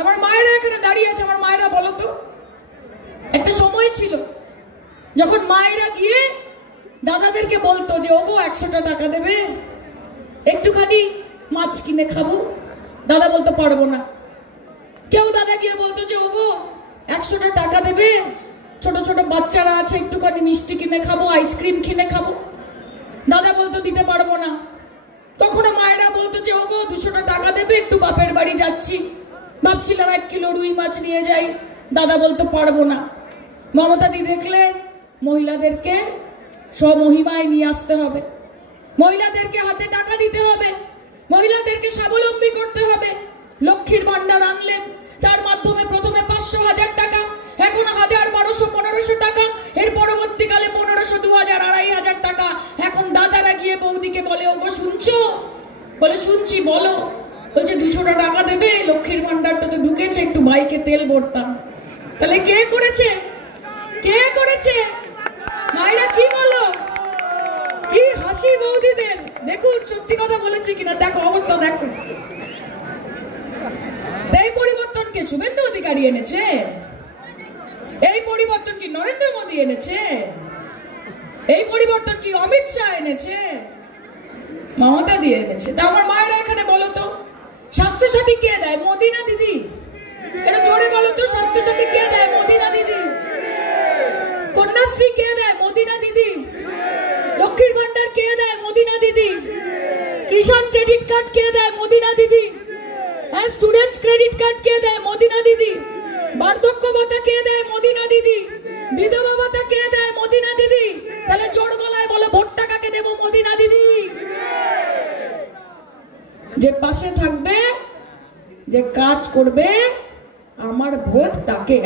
আমার মায়েরা এখানে দাঁড়িয়ে আছে, আমার মায়েরা বলো তো, একটা সময় ছিল যখন মায়েরা গিয়ে দাদাদেরকে বলতো যে ওগো 100টা টাকা দেবে, একটুখানি মাছ কিনে খাবো। দাদা বলতো পারবো না। কেউ দাদা গিয়ে বলতো যে ওগো 100টা টাকা দেবে, ছোট ছোট বাচ্চারা আছে, একটুখানি মিষ্টি কিনে খাবো, আইসক্রিম কিনে খাবো। দাদা বলতো দিতে পারবো না। তখনও মায়েরা বলতো যে ওগো 200টা টাকা দেবে, একটু বাপের বাড়ি যাচ্ছি, ভাবছিলাম 1 কিলো রুই মাছ নিয়ে যাই। দাদা বলতো পারবো না। মমতা দি দেখলেন মহিলাদেরকে স্বমহিমায় নিয়ে আসতে হবে, মহিলাদেরকে হাতে টাকা দিতে হবে, মহিলাদেরকে স্বাবলম্বী করতে হবে। লক্ষ্মীর ভান্ডার আনলেন, তার মাধ্যমে প্রথমে 500, 1000 টাকা, এখন 1000, 1200, 1500 টাকা, এর পরবর্তীকালে 1500, 2000, 2500 টাকা। এখন দাদারা গিয়ে বৌদিকে বলে ওগো শুনছো? বলে শুনছি, বলো। বলছে 200টা টাকা দেবে, লক্ষ্মীর ভান্ডারটা তো ঢুকেছে, একটু বাইকে তেল ভরতাম। তাহলে কে করেছে? কে করেছে? মায়েরা কি বলো? কি হাসি বৌদিদের! দেখুন সত্যি কথা বলেছি কিনা, দেখো অবস্থা দেখো। এই পরিবর্তন কে শুভেন্দু অধিকারী এনেছে? এই পরিবর্তন কি নরেন্দ্র মোদী এনেছে? এই পরিবর্তন কি অমিত শাহ এনেছে? মমতা দিয়ে এনেছে। তা আমার মায়েরা এখানে বলো তো, স্বাস্থ্যসাথী কে দেয়, মোদী না দিদি? এটা জোরে বলো তো, স্বাস্থ্যসাথী কে দেয়, মোদী না দিদি? কন্যাশ্রী কে দেয়, মোদী না দিদি? লক্ষ্মীর ভান্ডার কে দেয়, মোদী না দিদি? কিষাণ ক্রেডিট কার্ড কে দেয়, মোদী না দিদি? হ্যাঁ, স্টুডেন্টস ক্রেডিট কার্ড কে দেয়, মোদী না দিদি? বার্ধক্য ভাতা কে দেয়, মোদী না দিদি? বিধবা ভাতা কে দেয়, মোদী না দিদি? তাহলে জোর গলায় বলে ভোটটা কাকে দেবো, মোদী না দিদি? যে পাশে থাকবে, যে কাজ করবে, আমার ভোট তাকে।